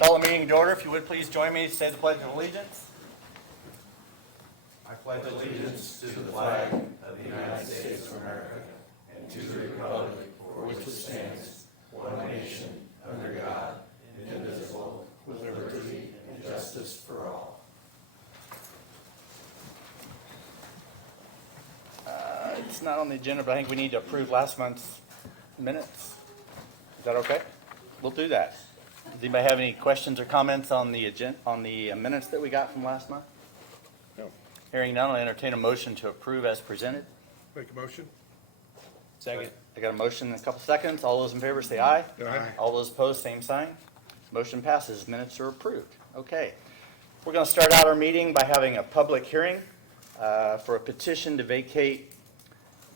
Call the meeting to order. If you would please join me to say the Pledge of Allegiance. I pledge allegiance to the flag of the United States of America and to the republic for which it stands, one nation, under God, indivisible, with liberty and justice for all. It's not on the agenda, but I think we need to approve last month's minutes. Is that okay? We'll do that. Does anybody have any questions or comments on the minutes that we got from last month? No. Hearing none, I'll entertain a motion to approve as presented. Make a motion? Second. I got a motion in a couple seconds. All those in favor say aye. Aye. All those opposed, same sign. Motion passes. Minutes are approved. Okay. We're going to start out our meeting by having a public hearing for a petition to vacate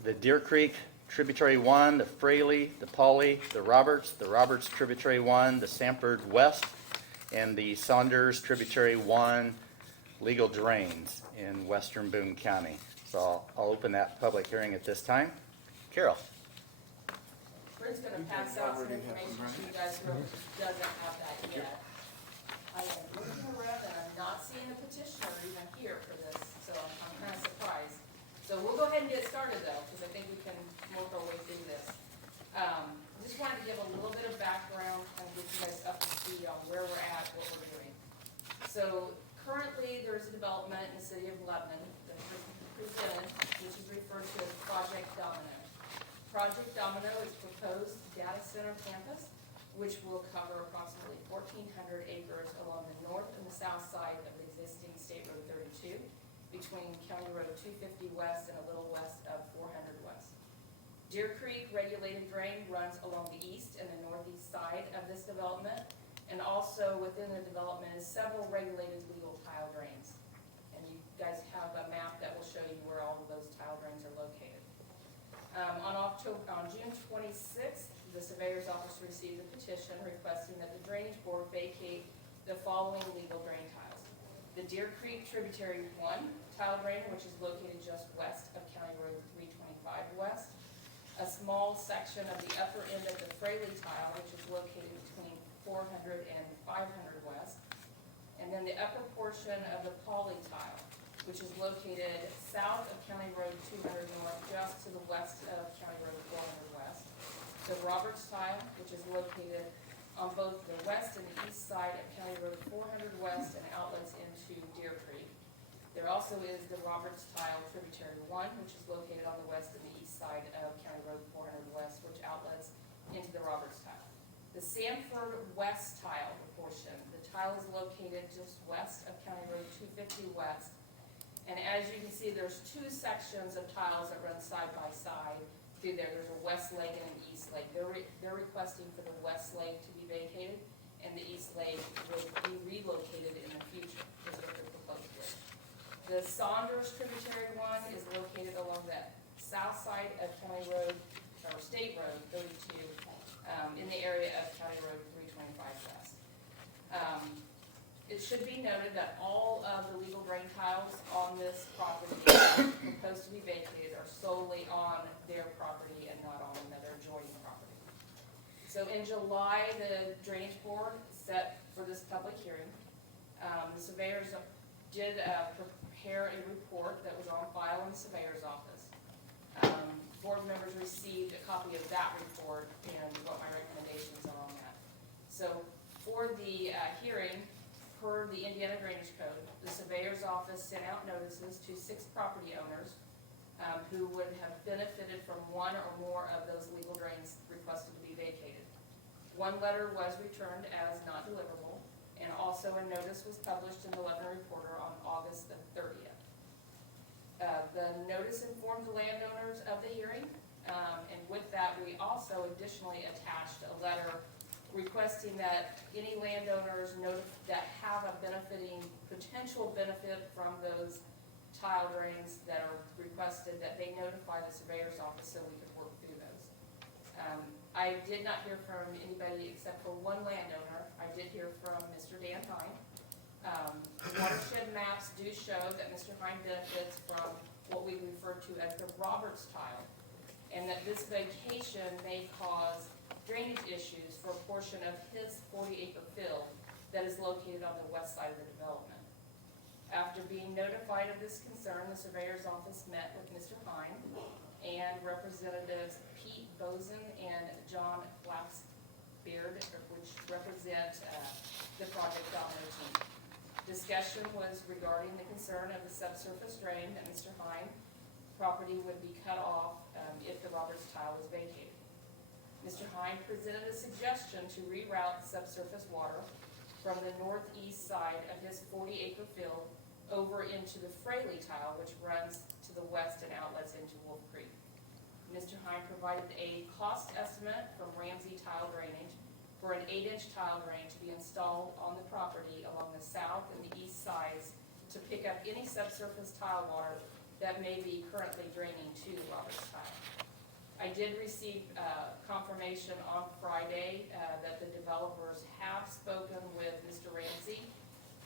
the Deer Creek Tributary 1, the Fraley, the Pauley, the Roberts Tributary 1, the Sanford West, and the Saunders Tributary 1 legal drains in western Boone County. So I'll open that public hearing at this time. Carol. Brent's gonna pass out some information to you guys who doesn't have that yet. I am looking around and I'm not seeing a petitioner even here for this, so I'm kind of surprised. So we'll go ahead and get started though, because I think we can work our way through this. Just wanted to give a little bit of background and get you guys up to speed on where we're at, what we're doing. So currently, there's a development in the city of Lebanon that presented, which is referred to as Project Domino. Project Domino is proposed data center campus, which will cover approximately 1,400 acres along the north and the south side of the existing State Road 32, between County Road 250 west and a little west of 400 west. Deer Creek regulated drain runs along the east and the northeast side of this development, and also within the development is several regulated legal tile drains. And you guys have a map that will show you where all of those tile drains are located. On June 26th, the Surveyor's Office received a petition requesting that the Drainage Board vacate the following legal drain tiles. The Deer Creek Tributary 1 tile drain, which is located just west of County Road 325 west. A small section of the upper end of the Fraley tile, which is located between 400 and 500 west. And then the upper portion of the Pauley tile, which is located south of County Road 200 north, just to the west of County Road 400 west. The Roberts tile, which is located on both the west and the east side of County Road 400 west and outlets into Deer Creek. There also is the Roberts tile Tributary 1, which is located on the west and the east side of County Road 400 west, which outlets into the Roberts tile. The Sanford West tile portion, the tile is located just west of County Road 250 west. And as you can see, there's two sections of tiles that run side by side through there. There's a west leg and an east leg. They're requesting for the west leg to be vacated, and the east leg will be relocated in the future, is what they're proposing. The Saunders Tributary 1 is located along the south side of County Road, or State Road 32, in the area of County Road 325 west. It should be noted that all of the legal drain tiles on this property proposed to be vacated are solely on their property and not on another adjoining property. So in July, the Drainage Board set for this public hearing. The surveyors did prepare a report that was on file in the surveyor's office. Board members received a copy of that report and what my recommendations are on that. So for the hearing, per the Indiana Drainage Code, the surveyor's office sent out notices to 6 property owners who would have benefited from one or more of those legal drains requested to be vacated. One letter was returned as not deliverable, and also a notice was published in the Lebanon Reporter on August the 30th. The notice informed the landowners of the hearing, and with that, we also additionally attached a letter requesting that any landowners that have a potential benefit from those tile drains that are requested, that they notify the surveyor's office so we could work through those. I did not hear from anybody except for one landowner. I did hear from Mr. Dan Hine. Watershed maps do show that Mr. Hine benefits from what we refer to as the Roberts tile, and that this vacation may cause drainage issues for a portion of his 40-acre field that is located on the west side of the development. After being notified of this concern, the surveyor's office met with Mr. Hine and Representatives Pete Bozen and John Flaxbeard, which represent the Project Domino team. Discussion was regarding the concern of the subsurface drain that Mr. Hine property would be cut off if the Roberts tile was vacated. Mr. Hine presented a suggestion to reroute the subsurface water from the northeast side of his 40-acre field over into the Fraley tile, which runs to the west and outlets into Wolf Creek. Mr. Hine provided a cost estimate from Ramsey Tile Drainage for an 8-inch tile drain to be installed on the property along the south and the east sides to pick up any subsurface tile water that may be currently draining to the Roberts tile. I did receive confirmation on Friday that the developers have spoken with Mr. Ramsey,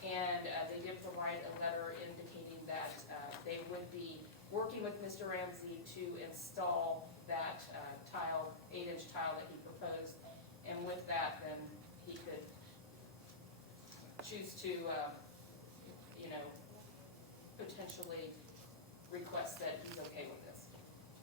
and they did provide a letter indicating that they would be working with Mr. Ramsey to install that tile, 8-inch tile that he proposed, and with that, then he could choose to, potentially request that he's okay with this.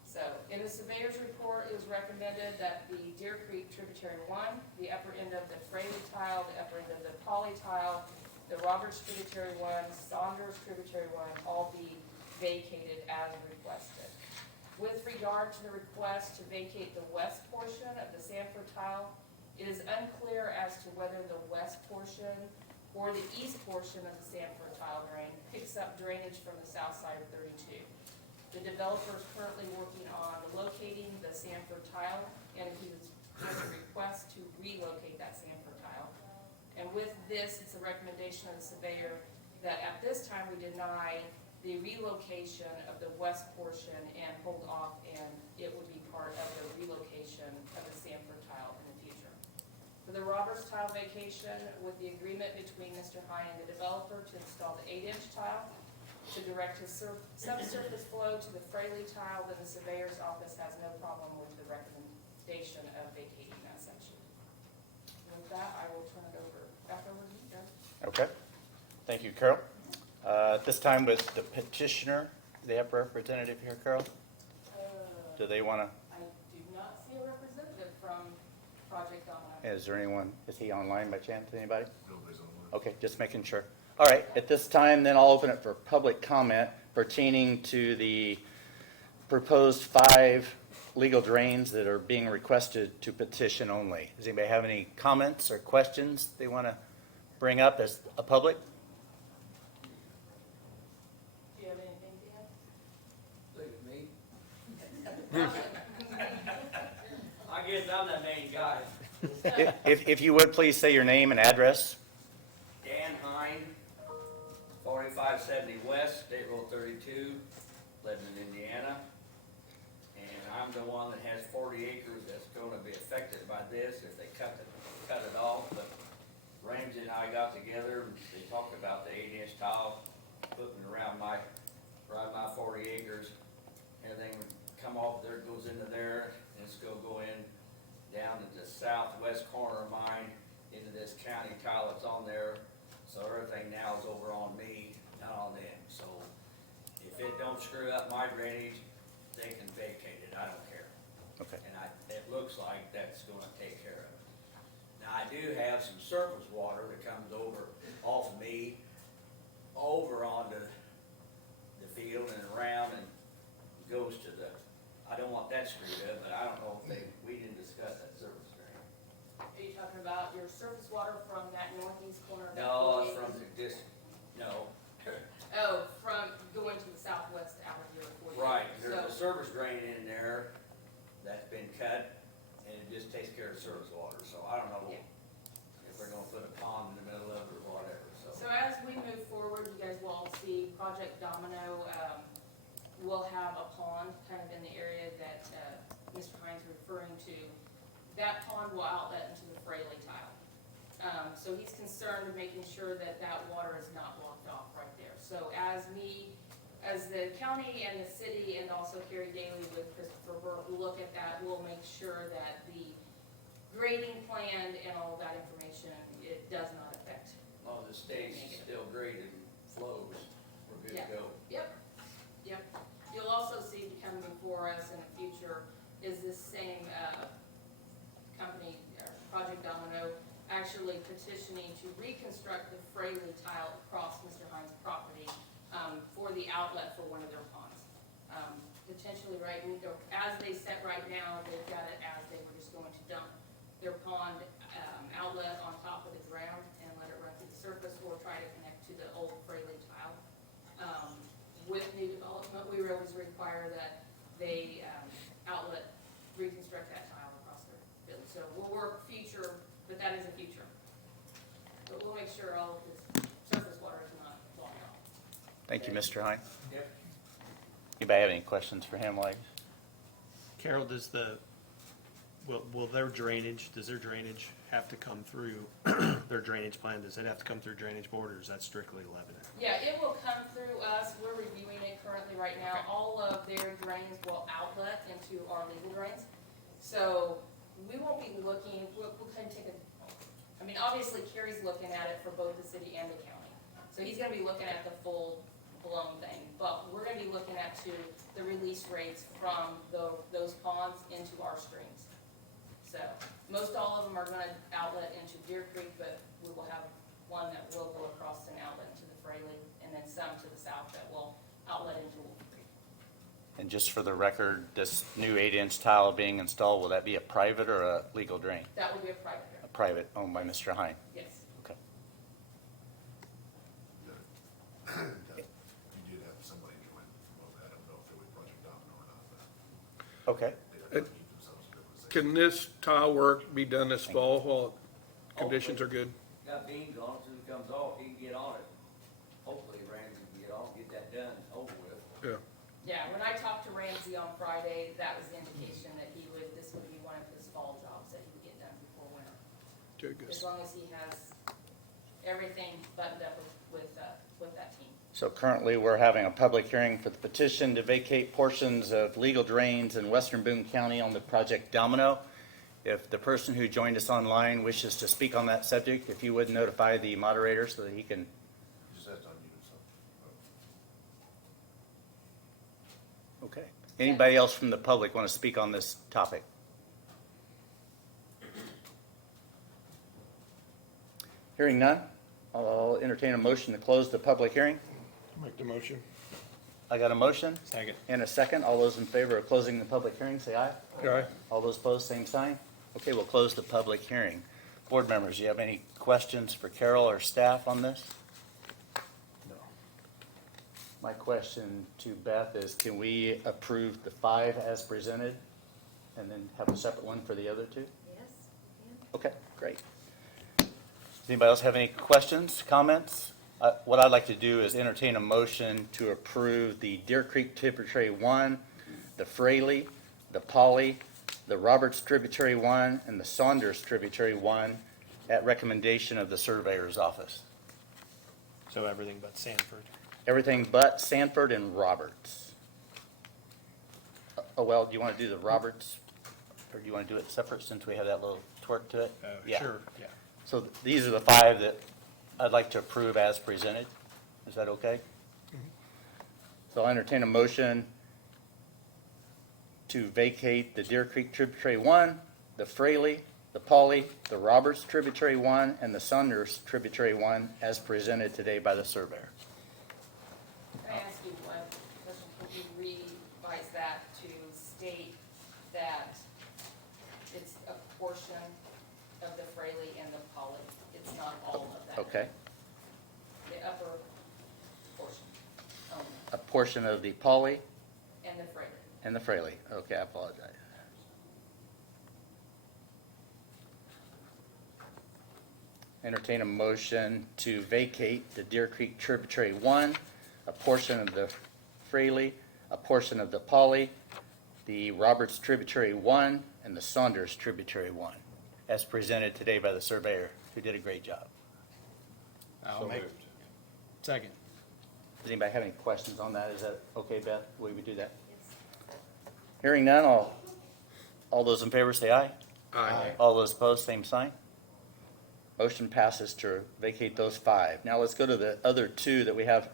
So, in the surveyor's report, it was recommended that the Deer Creek Tributary 1, the upper end of the Fraley tile, the upper end of the Poly tile, the Roberts Tributary 1, Saunders Tributary 1, all be vacated as requested. With regard to the request to vacate the west portion of the Sanford tile, it is unclear as to whether the west portion or the east portion of the Sanford tile drain picks up drainage from the south side of 32. The developer is currently working on locating the Sanford tile, and he was going to request to relocate that Sanford tile. And with this, it's a recommendation of the surveyor that at this time we deny the relocation of the west portion and hold off, and it would be part of the relocation of the Sanford tile in the future. For the Roberts tile vacation, with the agreement between Mr. Hine and the developer to install the 8-inch tile, to direct his subsurface flow to the Fraley tile, then the surveyor's office has no problem with the recommendation of vacating that section. With that, I will turn it back over to you, Joe. Okay. Thank you, Carol. At this time, with the petitioner, do they have a representative here, Carol? Do they want to? I do not see a representative from Project Domino. Is there anyone? Is he online by chance? Anybody? Nobody's online. Okay, just making sure. All right, at this time, then I'll open it for public comment pertaining to the proposed 5 legal drains that are being requested to petition only. Does anybody have any comments or questions they want to bring up as a public? Do you have anything, Dan? Look at me. I guess I'm the main guy. If you would, please say your name and address. Dan Hine, 4570 West, State Road 32, Lebanon, Indiana. And I'm the one that has 40 acres that's gonna be affected by this if they cut it off. But Ramsey and I got together, and they talked about the 8-inch tile, putting around my 40 acres. Everything would come off there, goes into there, and it's gonna go in down to the southwest corner of mine, into this county tile that's on there. So everything now is over on me, not on them. So if it don't screw up my drainage, they can vacate it, I don't care. Okay. And it looks like that's gonna take care of it. Now, I do have some surface water that comes over off of me, over onto the field and around and goes to the, I don't want that screwed up, but I don't know if we didn't discuss that surface drain. Are you talking about your surface water from that northeast corner? of that No, 48 from acres? no. Oh, from going to the southwest out of your 48 Right, acres. there's a So, service drain in there that's been cut, and it just takes care of surface water, so I don't know Yeah. if we're gonna put a pond in the middle of it or whatever, so as we move forward, you guys will all see Project Domino, will have a pond kind of in the area that, Mr. Hines referring to. That pond will outlet into the Fraley tile. So he's concerned with making sure that that water is not blocked off right there. So as the county and the city and also Carrie Daly with Christopher Burke look at that, we'll make sure that the grading plan and all of that information, it does not affect actually petitioning to reconstruct the Fraley tile across Mr. Hines' property for the outlet for one of their ponds. Potentially, right, as they set right now, they've got it as they were just going to dump their pond outlet on top of the ground and let it run through the surface, or try to connect to the old Fraley tile. With new development, we always require that they outlet, reconstruct that tile across their building. So we'll work future, but that is a future. But we'll make sure all of this surface water is not blowing off. Thank you, Mr. Hine. Yep. Anybody have any questions for him, ladies? Carol, does will their drainage have to come through their drainage plan? Does it have to come through drainage board, or is that strictly Lebanon? Yeah, it will come through us. We're reviewing it currently right now. Okay. All of their drains will outlet into our legal drains. So we won't be looking, we'll kind of take I mean, obviously Kerry's looking at it for both the city and the county. So he's gonna be looking at the full blown thing, but we're gonna be looking at the release rates from those ponds into our streams. So most all of them are gonna outlet into Deer Creek, but we will have one that will go across and outlet into the Fraley, and then some to the south that will outlet into Wolf Creek. And just for the record, this new 8-inch tile being installed, will that be a private or a legal drain? That will be a private A drain, private, owned by Mr. Hine. yes. Okay. You did have somebody join, well, I don't know if it was Project Domino or not, but Okay. they don't keep themselves good with Can this tile work be done this fall while conditions are good? Got beams on it, as soon as it comes off, he can get on it. Hopefully Ramsey can get on, get that done, over with. Yeah. Yeah, when I talked to Ramsey on Friday, that was the indication that this would be one of his fall jobs that he would get done before winter. Good, good. As long as he has everything buttoned up with that team. So currently, we're having a public hearing for the petition to vacate portions of legal drains in western Boone County on the Project Domino. If the person who joined us online wishes to speak on that subject, if you would notify the moderator so that he can. just has to unmute himself. Okay. Anybody else from the public want to speak on this topic? Hearing none, I'll entertain a motion to close the public hearing. Make the motion. I got a motion Second. and a second. All those in favor of closing the public hearing, say aye. Aye. All those opposed, same sign. Okay, we'll close the public hearing. Board members, do you have any questions for Carol or staff on this? No. My question to Beth is, can we approve the 5 as presented and then have a separate one for the other 2? Yes, you Okay, great. Does anybody else have any questions, comments? What I'd like to do is entertain a motion to approve the Deer Creek Tributary 1, the Fraley, the Polly, the Roberts Tributary 1, and the Saunders Tributary 1 at recommendation of the Surveyor's Office. So everything but Sanford. Everything but Sanford and Roberts. Oh, well, do you want to do the Roberts, or do you want to do it separate since we have that little twerk to it? Yeah. Sure, yeah. So these are the 5 that I'd like to approve as presented. Is that okay? So I'll entertain a motion to vacate the Deer Creek Tributary 1, the Fraley, the Polly, the Roberts Tributary 1, and the Saunders Tributary 1 as presented today by the surveyor. Can I ask you one question? Could you revise that to state that it's a portion of the Fraley and the Polly? It's not all of that. Okay? The upper portion only, A portion of the Polly and the Fraley. and the Fraley. Okay, I apologize. Entertain a motion to vacate the Deer Creek Tributary 1, a portion of the Fraley, a portion of the Polly, the Roberts Tributary 1, and the Saunders Tributary 1, as presented today by the surveyor, who did a great job. I'll make. Second. Does anybody have any questions on that? Is that okay, Beth? Will we do that? Yes. Hearing none, all those in favor say aye. Aye. All those opposed, same sign. Motion passes to vacate those 5. Now let's go to the other 2 that we have.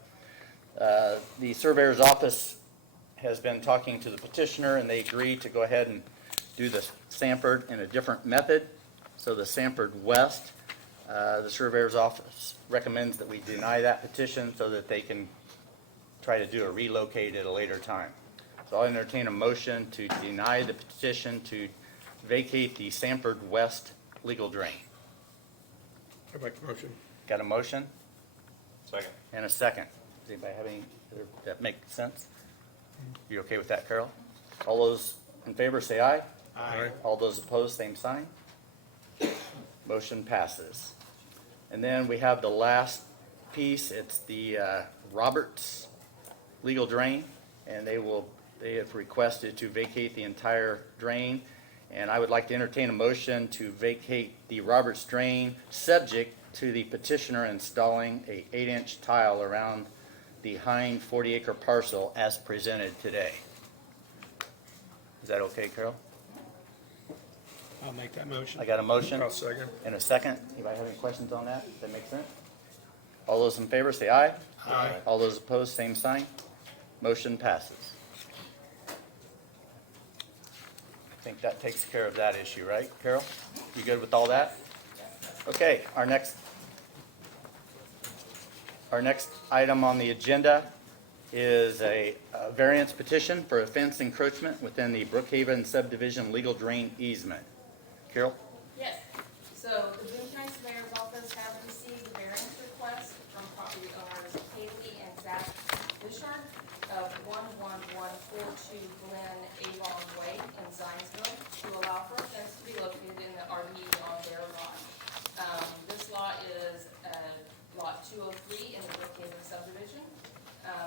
The surveyor's office has been talking to the petitioner, and they agreed to go ahead and do the Sanford in a different method. So the Sanford West The surveyor's office recommends that we deny that petition so that they can try to do a relocate at a later time. So I'll entertain a motion to deny the petition to vacate the Sanford West legal drain. I make the motion. Got a motion Second. and a second. Does anybody have any, that make sense? You okay with that, Carol? All those in favor say aye. Aye. All those opposed, same sign. Motion passes. And then we have the last piece, it's the Roberts legal drain, and they have requested to vacate the entire drain. And I would like to entertain a motion to vacate the Roberts drain, subject to the petitioner installing a 8-inch tile around the Hine 40-acre parcel as presented today. Is that okay, Carol? I'll make that motion. I got a motion I'll second. and a second. Anybody have any questions on that? Does that make sense? All those in favor say aye. Aye. All those opposed, same sign. Motion passes. I think that takes care of that issue, right, Carol? You good with all that? Okay, our next item on the agenda is a variance petition for a fence encroachment within the Brookhaven subdivision legal drain easement. Carol? Yes, so the Boone County Surveyor's Office has received a variance request from property owners Haley and Zach Bouchard of 11142 Glen Avon Way in Zionsville to allow for a fence to be located in the RDE on their lot. This lot is lot 203 in the Brookhaven subdivision.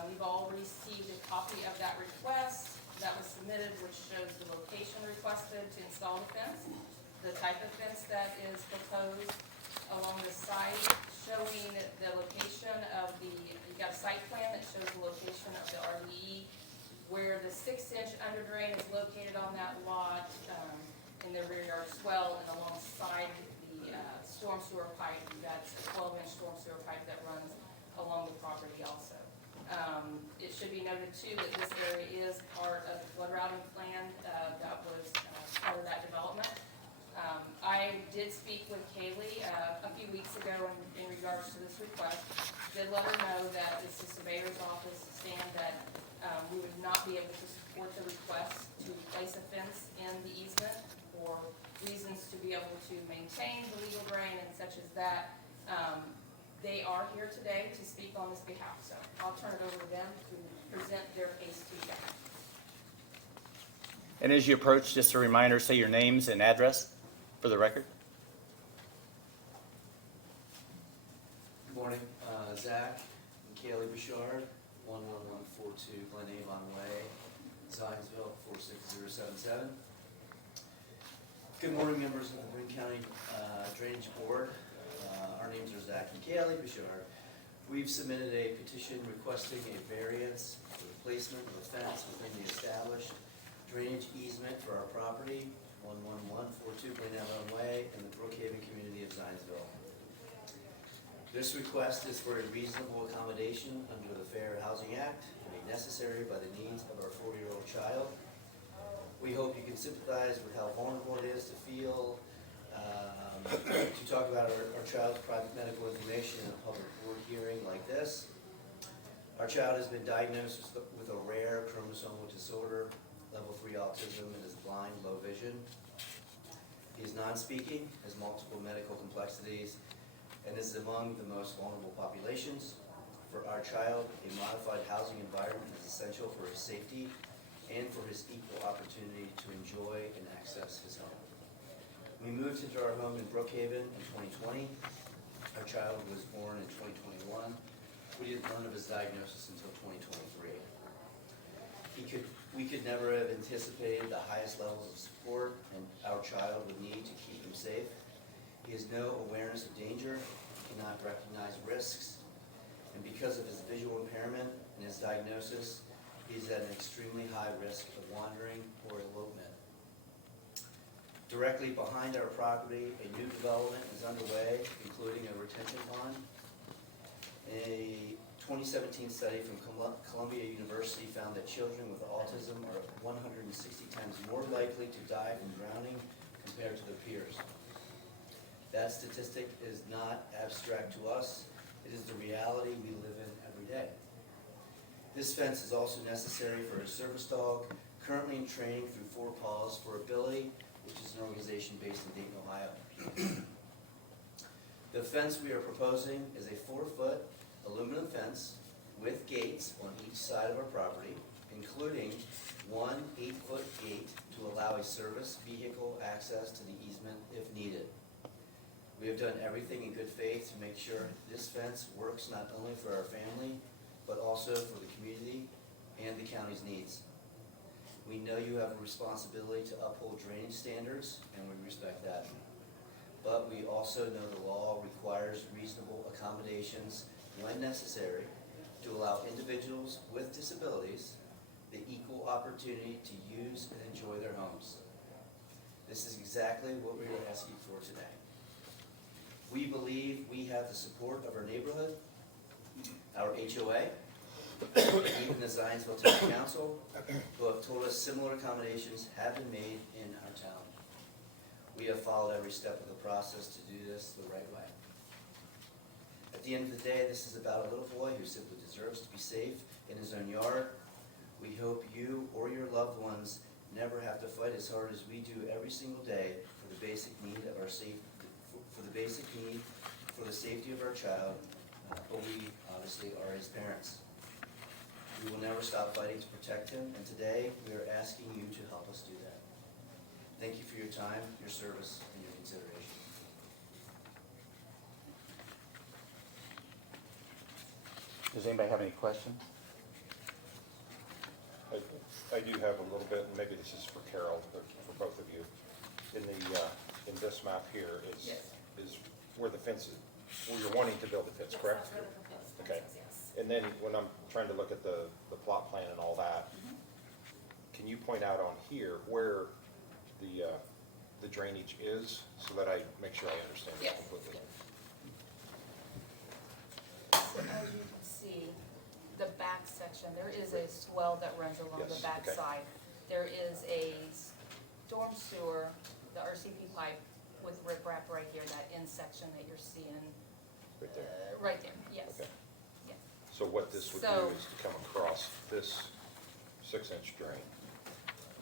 You've all received a copy of that request that was submitted, which shows the location requested to install the fence, the type of fence that is proposed along the site, showing the location of you've got a site plan that shows the location of the RDE, where the 6-inch under drain is located on that lot, in the rear yard swell, and alongside the storm sewer pipe. That's a 12-inch storm sewer pipe that runs along the property also. It should be noted too that this area is part of the flood routing plan that was part of that development. I did speak with Kaylee a few weeks ago in regards to this request. Did let her know that it's the surveyor's office stand that we would not be able to support the request to place a fence in the easement for reasons to be able to maintain the legal drain and such as that. They are here today to speak on this behalf, so I'll turn it over to them to present their case to you guys. And as you approach, just a reminder, say your names and address for the record. Good morning, Zach and Kaylee Bouchard, 11142 Glen Avon Way, Zionsville, 46077. Good morning, members of the Boone County Drainage Board. Our names are Zach and Kaylee Bouchard. We've submitted a petition requesting a variance for the placement of a fence within the established drainage easement for our property, 11142 Glen Avon Way, in the Brookhaven community of Zionsville. This request is for a reasonable accommodation under the Fair Housing Act, made necessary by the needs of our 4-year-old child. We hope you can sympathize with how vulnerable it is to feel to talk about our child's private medical information in a public board hearing like this. Our child has been diagnosed with a rare chromosomal disorder, level 3 autism, and is blind, low vision. He is non-speaking, has multiple medical complexities, and is among the most vulnerable populations. For our child, a modified housing environment is essential for his safety and for his equal opportunity to enjoy and access his home. We moved into our home in Brookhaven in 2020. Our child was born in 2021. We didn't learn of his diagnosis until 2023. We could never have anticipated the highest levels of support and our child would need to keep him safe. He has no awareness of danger, cannot recognize risks, and because of his visual impairment and his diagnosis, he is at an extremely high risk of wandering or elopement. Directly behind our property, a new development is underway, including a retention pond. A 2017 study from Columbia University found that children with autism are 160 times more likely to die from drowning compared to their peers. That statistic is not abstract to us, it is the reality we live in every day. This fence is also necessary for a service dog currently in training through Four Paws for Ability, which is an organization based in Dayton, Ohio. The fence we are proposing is a 4-foot aluminum fence with gates on each side of our property, including one 8-foot gate to allow a service vehicle access to the easement if needed. We have done everything in good faith to make sure this fence works not only for our family, but also for the community and the county's needs. We know you have a responsibility to uphold drainage standards, and we respect that. But we also know the law requires reasonable accommodations when necessary to allow individuals with disabilities the equal opportunity to use and enjoy their homes. This is exactly what we are asking for today. We believe we have the support of our neighborhood, our HOA, even the Zionsville Town Council, who have told us similar accommodations have been made in our town. We have followed every step of the process to do this the right way. At the end of the day, this is about a little boy who simply deserves to be safe in his own yard. We hope you or your loved ones never have to fight as hard as we do every single day for the basic need of our for the safety of our child, but we obviously are his parents. We will never stop fighting to protect him, and today we are asking you to help us do that. Thank you for your time, your service, and your consideration. Does anybody have any questions? I do have a little bit, and maybe this is for Carol, but for both of you. In the, in this map here is where the fence is, where you're wanting to build the fence, correct? Okay. And then when I'm trying to look at the plot plan and all that, can you point out on here where the drainage is so that I make sure I understand it Yes. completely? So as you can see, the back section, there is a swell that runs along the Yes, back okay. side. There is a storm sewer, the RCP pipe with riprap right here, that end section that you're seeing. Right there. Right there, yes. Okay. Yes. So what this would do So- is to come across this 6-inch drain,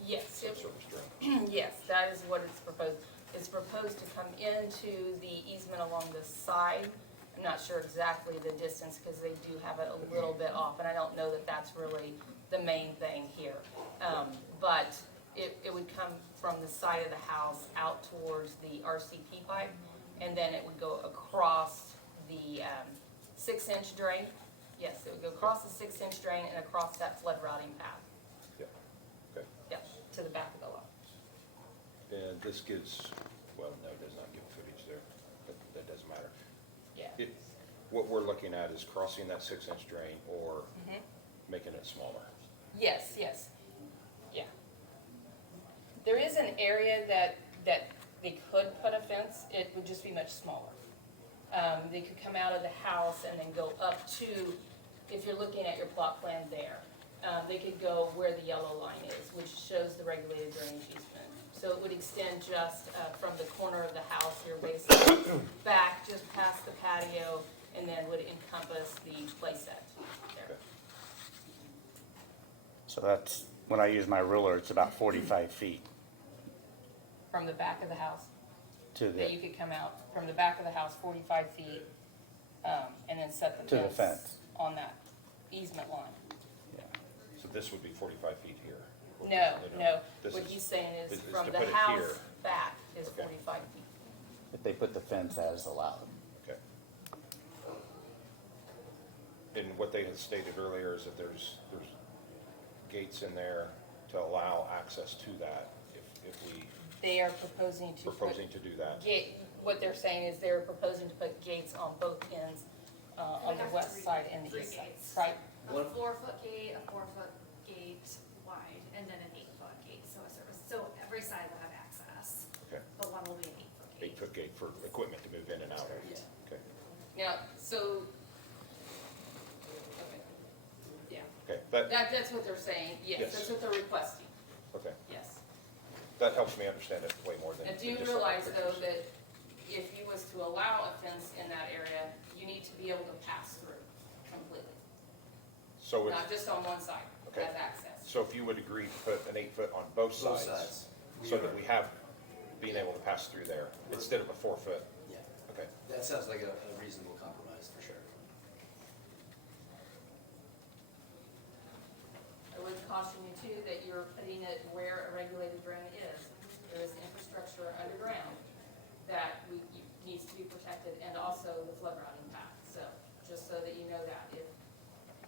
Yes, subsurface drain. yes, that is what it's proposed. It's proposed to come into the easement along the side. I'm not sure exactly the distance because they do have it a little bit off, and I don't know that that's really the main thing here. But it would come from the side of the house out towards the RCP pipe, and then it would go across the 6-inch drain. Yes, it would go across the 6-inch drain and across that flood routing path, Yeah, okay. yeah, to the back of the lot. And this gives, well, no, it does not give footage there, but that doesn't matter. Yeah. What we're looking at is crossing that 6-inch drain or Mhm. making it smaller. Yes, yes, yeah. There is an area that they could put a fence, it would just be much smaller. They could come out of the house and then go up to, if you're looking at your plot plan there, they could go where the yellow line is, which shows the regulated drainage easement. So it would extend just from the corner of the house here, basically, back just past the patio, and then would encompass the playset there. Okay. So that's, when I use my ruler, it's about 45 feet From the back of the house. to That you the, could come out from the back of the house 45 feet, and then set the To the fence fence. on that easement line. yeah. So this would be 45 feet here. No, This what is- he's saying is is from to the put it house here. back is Okay. 45 feet. If they put the fence as allowed. Okay. And what they had stated earlier is that there's gates in there to allow access to that if we They are proposing to put proposing to do that. gate, what they're saying is they're proposing to put gates on both ends, on the west side and the Three east side, gates. right? A One- 4-foot gate, a 4-foot gate wide, and then an 8-foot gate, so a service, so every side will have access, Okay. but one will be an 8-foot gate. 8-foot gate for equipment to move in and out of. Yeah. Okay. Now, so, okay, yeah, Okay, that's what they're saying, yes, Yes. that's what they're requesting, okay. yes. That helps me understand it way more than. Now, do than you just the realize though pictures. that if you was to allow a fence in that area, you need to be able to pass through completely, So not just on one side Okay. as access. so if you would agree to put an 8 foot on both Both sides, sides. so that we have being able to pass through there instead of a 4 foot, Yeah, okay? that sounds like a reasonable compromise, for sure. I would caution you too that you're putting it where a regulated drain is. There is infrastructure underground that needs to be protected, and also the flood routing path. So, just so that you know that, if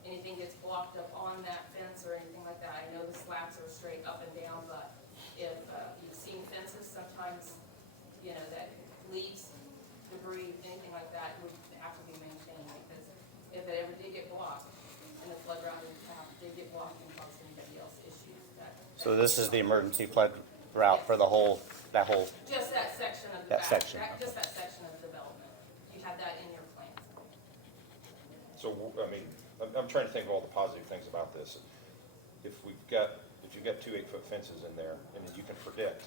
anything gets blocked up on that fence or anything like that, I know the slats are straight up and down, but if you've seen fences, sometimes, you know, that leaves, debris, anything like that would have to be maintained, because if it ever did get blocked, and the flood routing path did get blocked and cause anybody else issues, So this is the emergency flood route for the whole, that whole, just that section of the That back, section. just that section of development. You have that in your plan. So, I mean, I'm trying to think of all the positive things about this. If you've got 2 8 foot fences in there, and you can predict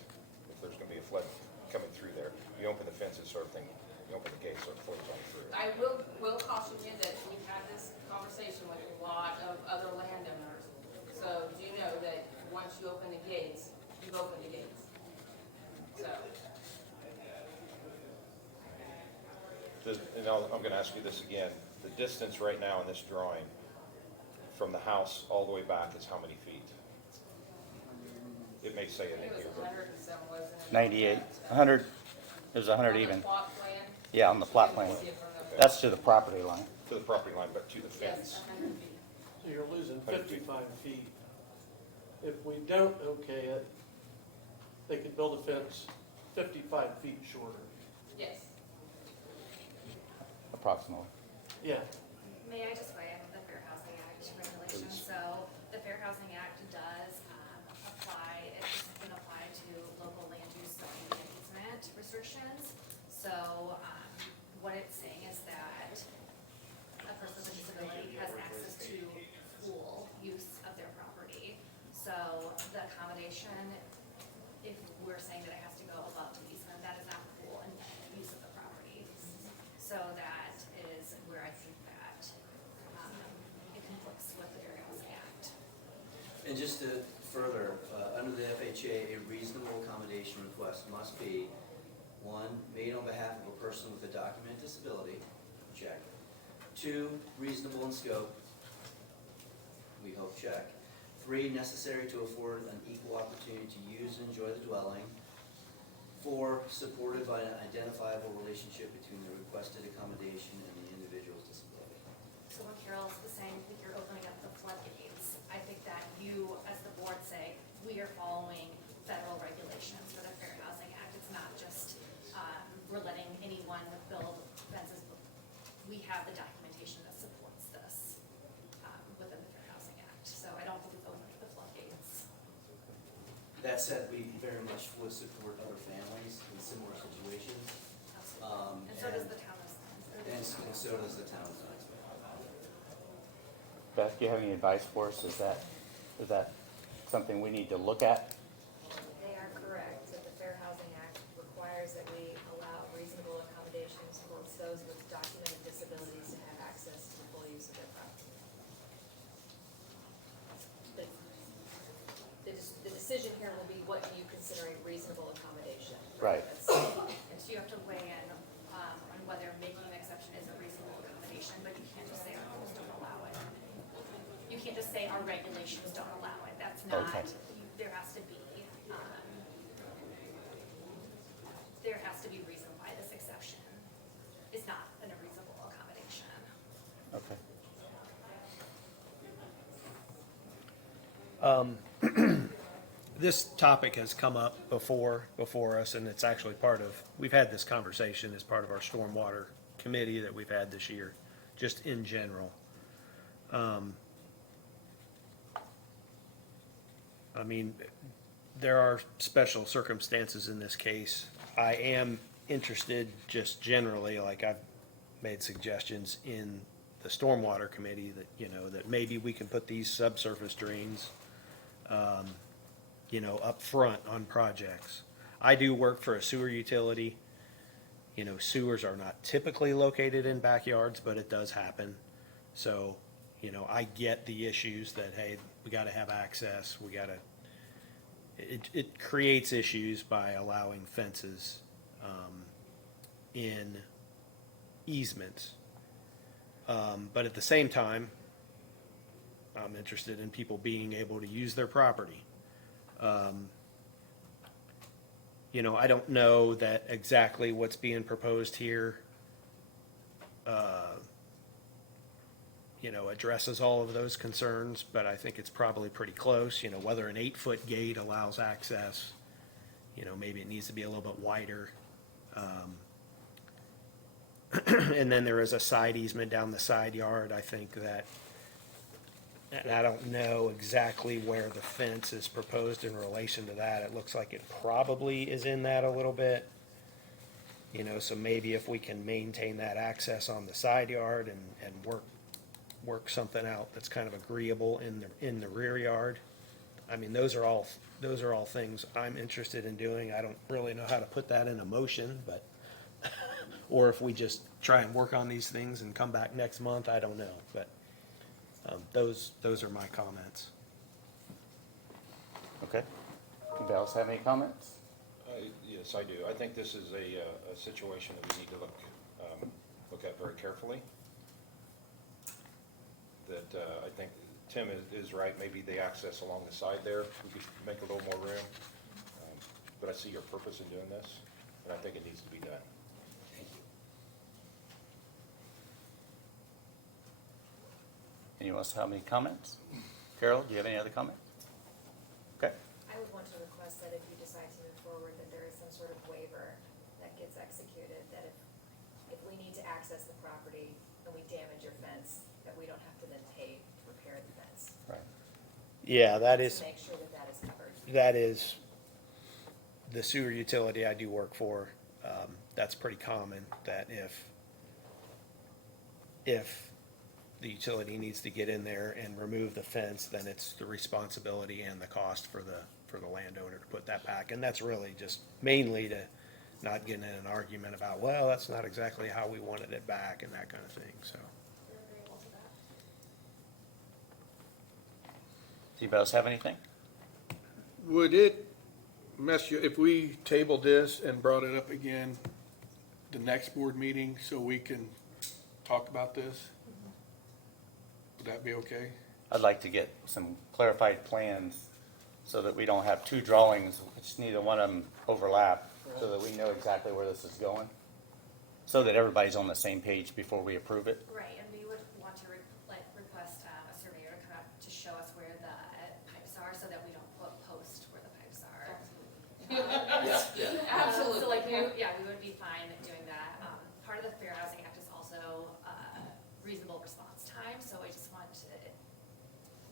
if there's gonna be a flood coming through there, you open the fences sort of thing, you open the gate so it flows on through. I will caution you that we've had this conversation with a lot of other landowners. So do you know that once you open the gates, you've opened the gates? So, And I'm gonna ask you this again, the distance right now in this drawing from the house all the way back is how many feet? It may say it I think in it here, was but 100 and some, wasn't it? 98, 100, it was 100 On the even. plot plan, Yeah, on the plot plan. you can see it from the- That's to the property line. to the property line, but to the Yes, fence. 100 feet. So you're losing 100 feet. 55 feet. If we don't okay it, they could build a fence 55 feet shorter. Yes. Approximately. Yeah, May I just weigh in with the Fair Housing Act regulations? Please. So the Fair Housing Act does apply, it's been applied to local land use zoning and easement restrictions. So what it's saying is that a person with a disability has access to full use of their property. So the accommodation, if we're saying that it has to go above the easement, that is not full use of the property. So that is where I think that it conflicts with the Fair Housing Act. And just to further, under the FHA, a reasonable accommodation request must be, 1, made on behalf of a person with a documented disability, check. 2, reasonable in scope, we hope check. 3, necessary to afford an equal opportunity to use and enjoy the dwelling. 4, supported by an identifiable relationship between the requested accommodation and the individual's disability. So when Carol's saying that you're opening up the floodgates, I think that you, as the board, say, we are following federal regulations for the Fair Housing Act. It's not just, we're letting anyone build fences. We have the documentation that supports this within the Fair Housing Act. So I don't think we've opened the floodgates. That said, we very much would support other families in similar situations. Absolutely. And so does the town of And so does the town of Zionsville. Beth, do you have any advice for us? Is that something we need to look at? They are correct, that the Fair Housing Act requires that we allow reasonable accommodations for those with documented disabilities to have access to the full use of their property. The decision here will be, what do you consider a reasonable accommodation? Right. And so you have to weigh in on whether making an exception is a reasonable accommodation, but you can't just say our rules don't allow it. You can't just say our regulations don't allow it. That's not, Okay. there has to be reason why this exception is not a reasonable accommodation. Okay. This topic has come up before us, and it's actually we've had this conversation as part of our stormwater committee that we've had this year, just in general. I mean, there are special circumstances in this case. I am interested, just generally, like I've made suggestions in the stormwater committee that, that maybe we can put these subsurface drains, up front on projects. I do work for a sewer utility, You know, sewers are not typically located in backyards, but it does happen. So, you know, I get the issues that, hey, we gotta have access, we gotta, it creates issues by allowing fences, in easements. But at the same time, I'm interested in people being able to use their property. You know, I don't know that exactly what's being proposed here, you know, addresses all of those concerns, but I think it's probably pretty close. You know, whether an 8-foot gate allows access, you know, maybe it needs to be a little bit wider. And then there is a side easement down the side yard. I think that, and I don't know exactly where the fence is proposed in relation to that. It looks like it probably is in that a little bit. You know, so maybe if we can maintain that access on the side yard and work something out that's kind of agreeable in the rear yard. I mean, those are all things I'm interested in doing. I don't really know how to put that in a motion, but, or if we just try and work on these things and come back next month, I don't know, but. Those are my comments. Okay. Anybody else have any comments? Yes, I do. I think this is a situation that we need to look at very carefully. That I think Tim is right, maybe the access along the side there, we could make a little more room. But I see your purpose in doing this, and I think it needs to be done. Anyone else have any comments? Carol, do you have any other comments? Okay. I would want to request that if you decide to move forward, that there is some sort of waiver that gets executed, that if we need to access the property and we damage your fence, that we don't have to then pay to repair the fence. Right. Yeah, that is, To make sure that that is covered. that is the sewer utility I do work for. That's pretty common, that if the utility needs to get in there and remove the fence, then it's the responsibility and the cost for the landowner to put that back. And that's really just mainly to not get in an argument about, well, that's not exactly how we wanted it back and that kind of thing, so. You're agreeable to that? Does anybody else have anything? Would it mess you, if we tabled this and brought it up again the next board meeting so we can talk about this? Would that be okay? I'd like to get some clarified plans so that we don't have two drawings, which neither one of them overlap, so that we know exactly where this is going. So that everybody's on the same page before we approve it. Right, and we would want to request a surveyor to come out to show us where the pipes are, so that we don't post where the pipes are. Absolutely. So like, we would be fine doing that. Part of the Fair Housing Act is also reasonable response time, so I just want to,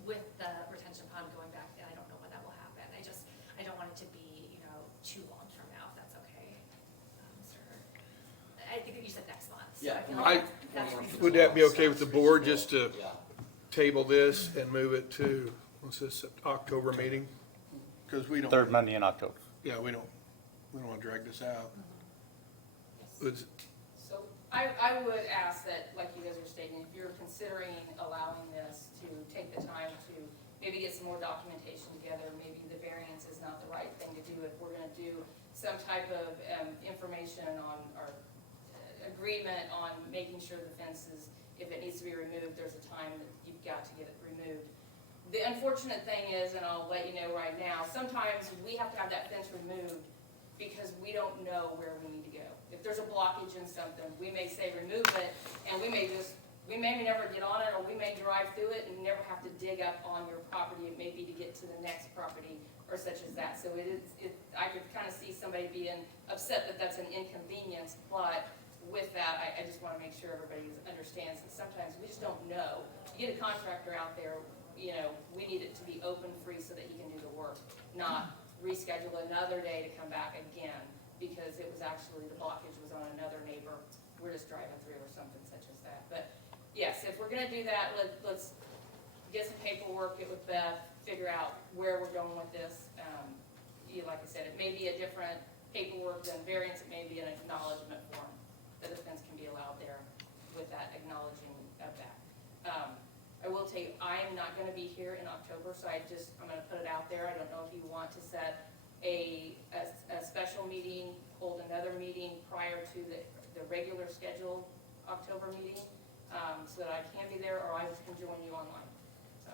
with the retention pond going back, and I don't know when that will happen, I don't want it to be, you know, too long from now, if that's okay. Sir, I think that you said next month, so Yeah. I feel like that's reasonable. Would that be okay with the board, just to Yeah. table this and move it to, what's this, October meeting? Because we don't. Third Monday in October. Yeah, we don't want to drag this out. Would- So I would ask that, like you guys were stating, if you're considering allowing this, to take the time to maybe get some more documentation together. Maybe the variance is not the right thing to do if we're gonna do some type of information on, or agreement on making sure the fence is, if it needs to be removed, there's a time that you've got to get it removed. The unfortunate thing is, and I'll let you know right now, sometimes we have to have that fence removed because we don't know where we need to go. If there's a blockage in something, we may say remove it, and we may never get on it, or we may drive through it and never have to dig up on your property. It may be to get to the next property or such as that. So I could kind of see somebody being upset that that's an inconvenience, but with that, I just want to make sure everybody understands that sometimes we just don't know. You get a contractor out there, you know, we need it to be open, free, so that he can do the work, not reschedule another day to come back again, because it was actually, the blockage was on another neighbor. We're just driving through or something such as that. But yes, if we're gonna do that, let's get some paperwork, get with Beth, figure out where we're going with this. Like I said, it may be a different paperwork than variance, it may be an acknowledgement form. tell you, I am not gonna be here in October, so I'm gonna put it out there. I don't know if you want to set a special meeting, hold another meeting prior to the regular scheduled October meeting, so that I can be there, or I can join you online, so.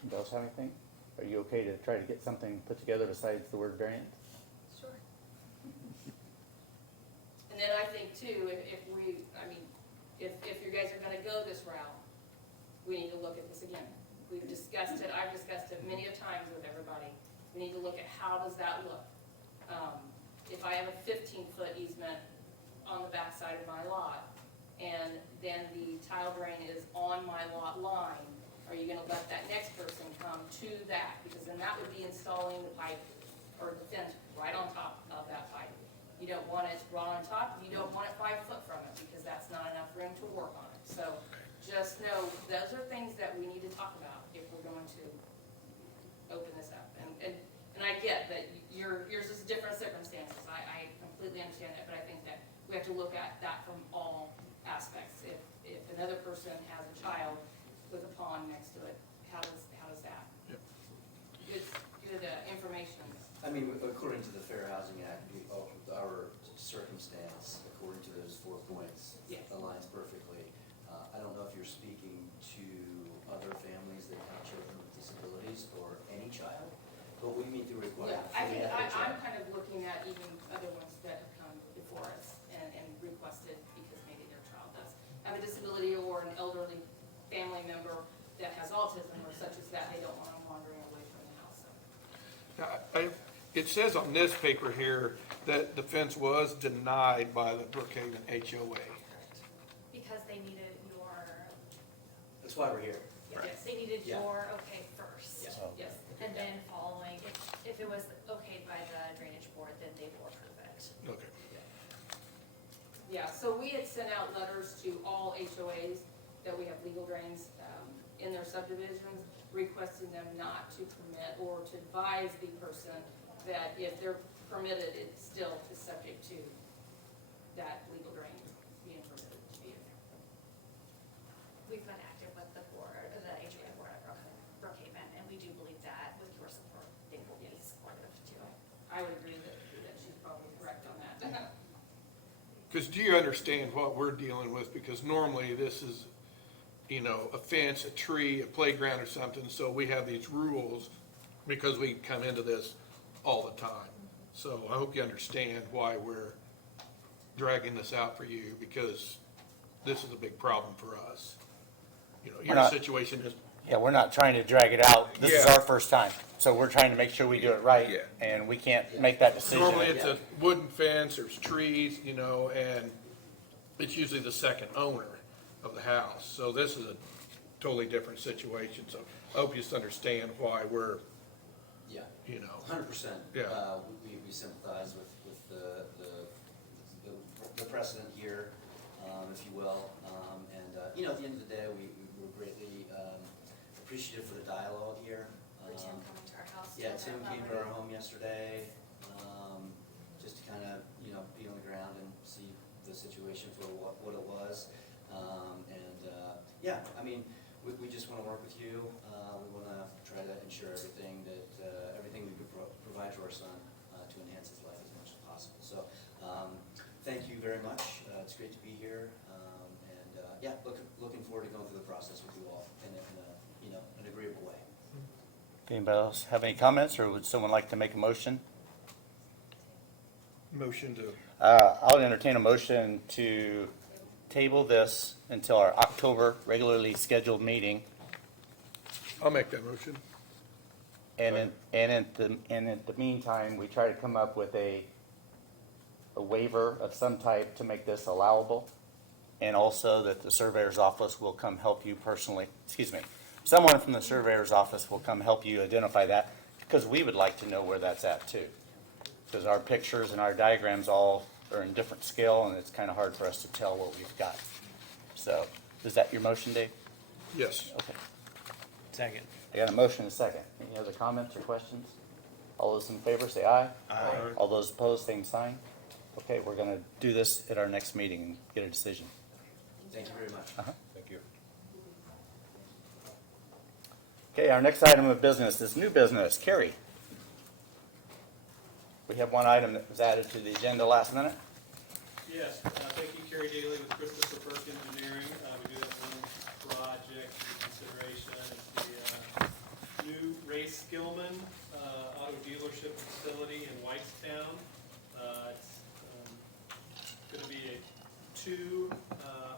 Anybody else have anything? Are you okay to try to get something put together besides the word variance? Sure. And then I think too, if you guys are gonna go this route, we need to look at this again. We've discussed it, I've discussed it many a times with everybody. We need to look at how does that look? If I have a 15-foot easement on the back side of my lot, and then the tile drain is on my lot line, are you gonna let that next person come to that? Because then that would be installing the pipe or the fence right on top of that pipe. You don't want it right on top, you don't want it 5 foot from it, because that's not enough room to work on it. So just know, those are things that we need to talk about if we're going to open this up. And I get that yours is different circumstances, I completely understand that, but I think that we have to look at that from all aspects. If another person has a child with a pond next to it, how does that? Yep. Good information. I mean, according to the Fair Housing Act, our circumstance, according to those 4 points, Yes. aligns perfectly. I don't know if you're speaking to other families that have children with disabilities or any child, but we meet the Yeah, requirement. I for the think, FHA. I'm kind of looking at even other ones that have come before us and requested because maybe their child does have a disability or an elderly family member that has autism or such as that, they don't want them wandering away from the house, so. Now, it says on this paper here that the fence was denied by the Brookhaven HOA. Because they needed your, That's why we're here. yes, they needed Yeah. your okay first. Yeah. Yes. And then following, if it was okayed by the drainage board, then they will approve it. Okay. Yeah, so we had sent out letters to all HOAs that we have legal drains in their subdivisions, requesting them not to permit or to advise the person that if they're permitted, it still is subject to that legal drain being permitted to be in there. We've been active with the board, the HOA board at Brookhaven, and we do believe that with your support, they will be supportive too. I would agree that she's probably correct on that. Because do you understand what we're dealing with? Because normally this is, a fence, a tree, a playground or something, so we have these rules because we come into this all the time. So I hope you understand why we're dragging this out for you, because this is a big problem for us. We're Your not- situation is, Yeah, we're not trying to drag it out. This is Yeah. our first time, so we're trying to make sure we do it right, Yeah. and we can't make that decision. normally it's a wooden fence, there's trees, and it's usually the second owner of the house. So this is a totally different situation, so I hope you just understand why we're, Yeah. 100%. Yeah. We sympathize with the precedent here, if you will. And, at the end of the day, we're greatly appreciative for the dialogue here. For Tim coming to our house. Yeah, to Tim that came to property. our home yesterday, just to kind of, be on the ground and see the situation for what it was. Yeah, I mean, we just want to work with you. We want to try to ensure everything we could provide to our son to enhance his life as much as possible. So, thank you very much. It's great to be here. Yeah, looking forward to going through the process with you all in an agreeable way. Anybody else have any comments, or would someone like to make a motion? motion to, I'll entertain a motion to table this until our October regularly scheduled meeting. I'll make that motion. And in the meantime, we try to come up with a waiver of some type to make this allowable. And also that the surveyor's office will come help you personally, someone from the surveyor's office will come help you identify that, because we would like to know where that's at too. Because our pictures and our diagrams all are in different scale, and it's kind of hard for us to tell what we've got. So, is that your motion, Dave? Yes. Okay. Second. I got a motion and a second. Any other comments or questions? All those in favor say aye. Aye. All those opposed, same sign. Okay, we're gonna do this at our next meeting and get a decision. Thank you very much. Thank you. Okay, our next item of business is new business. Carrie? We have one item that was added to the agenda last minute. Yes, thank you, Kerry Daly with Christopher Burke Engineering. We do have one project for consideration. It's the new Ray Skillman auto dealership facility in Whitestown. It's going to be a two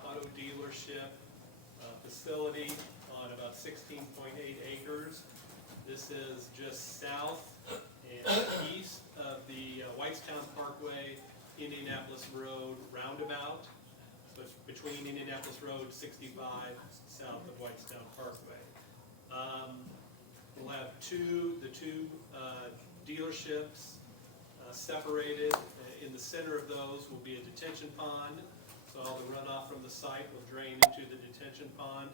auto dealership facility on about 16.8 acres. This is just south and east of the Whitestown Parkway, Indianapolis Road roundabout. So it's between Indianapolis Road 65 south of Whitestown Parkway. We'll have the two dealerships separated. In the center of those will be a detention pond. So all the runoff from the site will drain into the detention pond.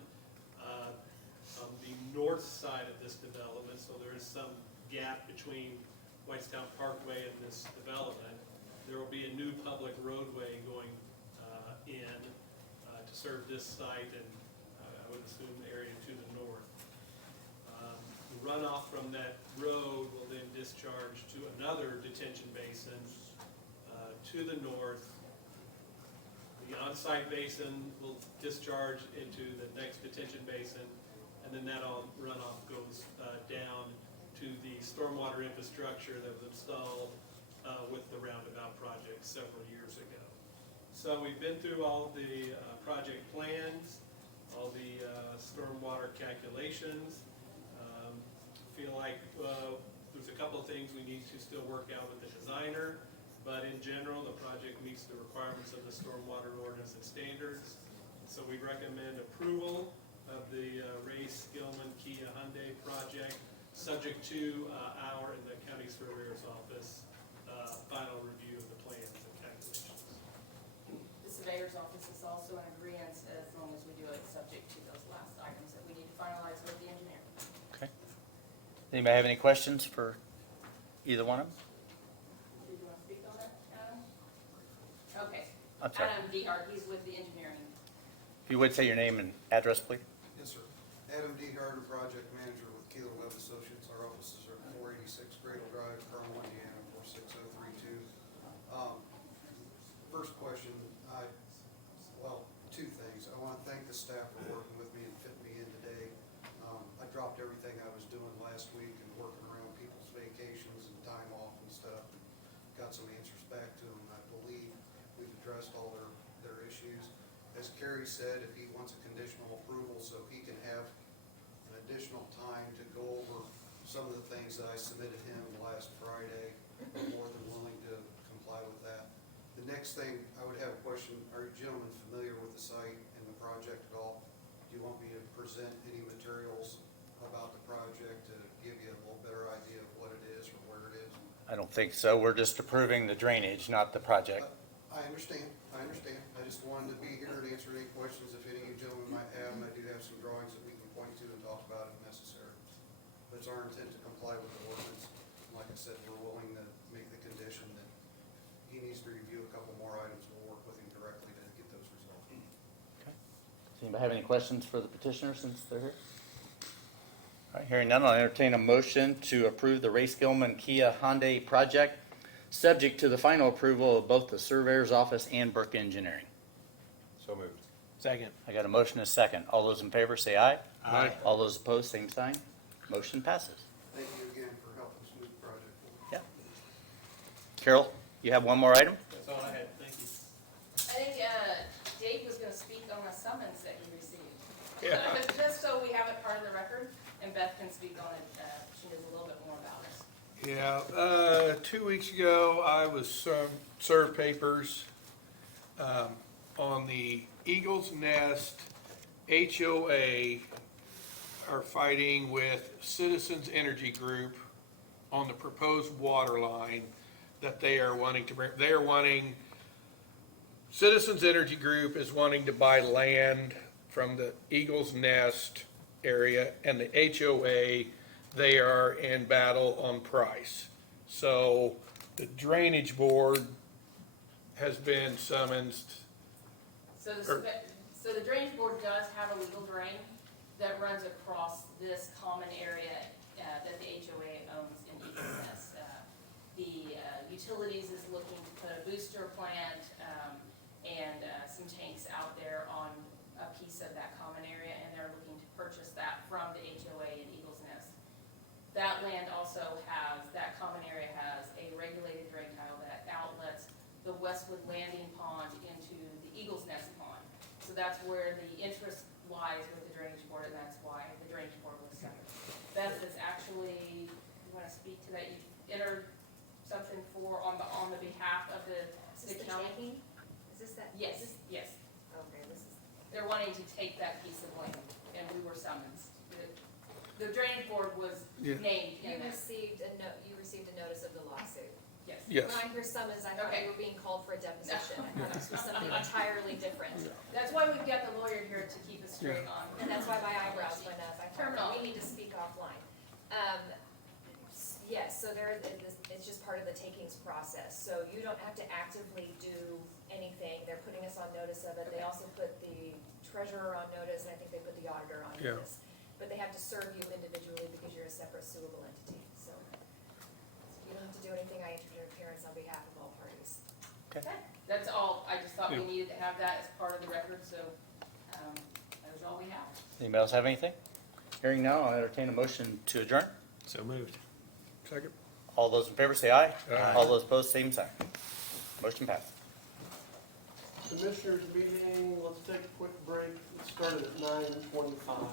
On the north side of this development, so there is some gap between Whitestown Parkway and this development, there will be a new public roadway going in to serve this site and I would assume the area to the north. The runoff from that road will then discharge to another detention basin to the north. The on-site basin will discharge into the next detention basin, and then that all runoff goes down to the stormwater infrastructure that was installed with the roundabout project several years ago. So we've been through all the project plans, all the stormwater calculations. Feel like there's a couple of things we need to still work out with the designer, but in general, the project meets the requirements of the stormwater ordinance and standards. So we recommend approval of the Ray Skillman Kia Hyundai project, subject to our and the county surveyor's office final review of the plans and calculations. The surveyor's office is also in agreement as long as we do it subject to those last items that we need to finalize with the engineer. Okay. Anybody have any questions for either one of them? Did you want to speak on that, Adam? Okay. I'm sorry. Adam Dehart, he's with the engineering. If you would say your name and address, please. Yes, sir. Adam D. Harder, Project Manager with Keeler Webb Associates. Our offices are at 486 Cradle Drive, Carmel, Indiana, 46032. First question, two things. I want to thank the staff for working with me and fitting me in today. I dropped everything I was doing last week and working around people's vacations and time off and stuff. Got some answers back to them. I believe we've addressed all their issues. As Kerry said, if he wants a conditional approval so he can have an additional time to go over some of the things that I submitted him last Friday, I'm more than willing to comply with that. The next thing, I would have a question, are you gentlemen familiar with the site and the project at all? Do you want me to present any materials about the project to give you a little better idea of what it is or where it is? I don't think so. We're just approving the drainage, not the project. I understand. I just wanted to be here and answer any questions if any of you gentlemen might have, and I do have some drawings that we can point to and talk about if necessary. But it's our intent to comply with the ordinance. Like I said, we're willing to make the condition that he needs to review a couple more items. We'll work with him directly to get those resolved. Does anybody have any questions for the petitioner since they're here? All right, hearing none, I'll entertain a motion to approve the Ray Skillman Kia Hyundai project, subject to the final approval of both the surveyor's office and Burke Engineering. So moved. Second. I got a motion and a second. All those in favor say aye. Aye. All those opposed, same sign. Motion passes. Thank you again for helping smooth the project. Yep. Carol, you have one more item? That's all I had, thank you. I think Dave was going to speak on a summons that he received. Yeah. Just so we have it part of the record, and Beth can speak on it. She knows a little bit more about it. Yeah, 2 weeks ago, I was served papers on the Eagles Nest HOA are fighting with Citizens Energy Group on the proposed water line that they are wanting to bring. They are wanting, Citizens Energy Group is wanting to buy land from the Eagles Nest area, and the HOA, they are in battle on price. So the Drainage Board has been summoned. So the So the drainage board does have a legal drain that runs across this common area that the HOA owns in Eagles Nest. The utilities is looking to put a booster plant and some tanks out there on a piece of that common area, and they're looking to purchase that from the HOA in Eagles Nest. That land also has, that common area has a regulated drain tile that outlets the Westwood Landing Pond into the Eagles Nest Pond. So that's where the interest lies with the drainage board, and that's why the drainage board was separate. Beth is actually, you wanna speak to that, you entered something for, on the behalf of Is the this the county? taking? Is this that? Yes, is this- yes, Okay, this is, they're wanting to take that piece of land, and we were summoned. The drainage board was Yeah. named you in that, received a notice of the lawsuit. yes. Yes. When I hear summons, I thought Okay. you were being called for a deposition. I thought this was something entirely different. That's why we've got the lawyer here to keep us straight on. And that's why my eyebrows went up. I thought, Terminology. we need to speak offline. Yes, so it's just part of the takings process. So you don't have to actively do anything. They're putting us on notice of it. They also put the treasurer on notice, and I think they put the auditor on Yeah. notice. But they have to serve you individually because you're a separate suable entity. So you don't have to do anything. I entered your appearance on behalf of all parties. Okay, that's all. I just thought we Yeah. needed to have that as part of the record, so, that was all we have. Anybody else have anything? Hearing none, I'll entertain a motion to adjourn. So moved. Second? All those in favor say aye. Aye. All those opposed, same sign. Motion passed. Commissioners meeting, let's take a quick break. It started at 9:25.